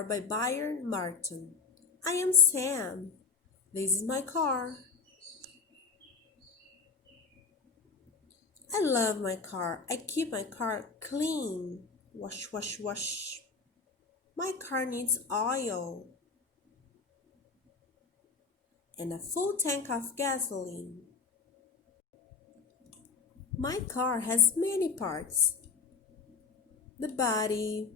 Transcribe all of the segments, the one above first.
Car by Byron Martin. I am Sam. This is my car. I love my car. I keep my car clean. Wash, wash, wash. My car needs oil and a full tank of gasoline. My car has many parts: the body,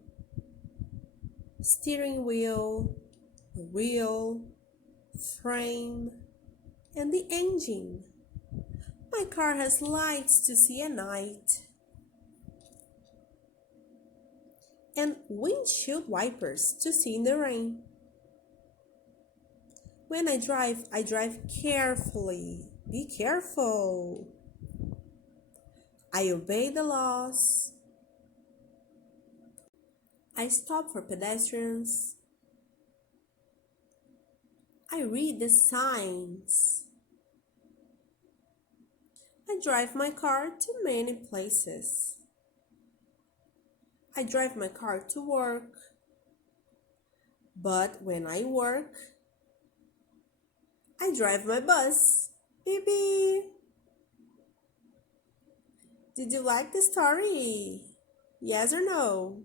steering wheel, the wheel, frame, and the engine. My car has lights to see at night and windshield wipers to see in the rain. When I drive carefully. Be careful. I obey the laws. I stop for pedestrians. I read the signs. I drive my car to many places. I drive my car to work. But when I work, I drive my bus. Beep beep. Did you like the story? Yes or no?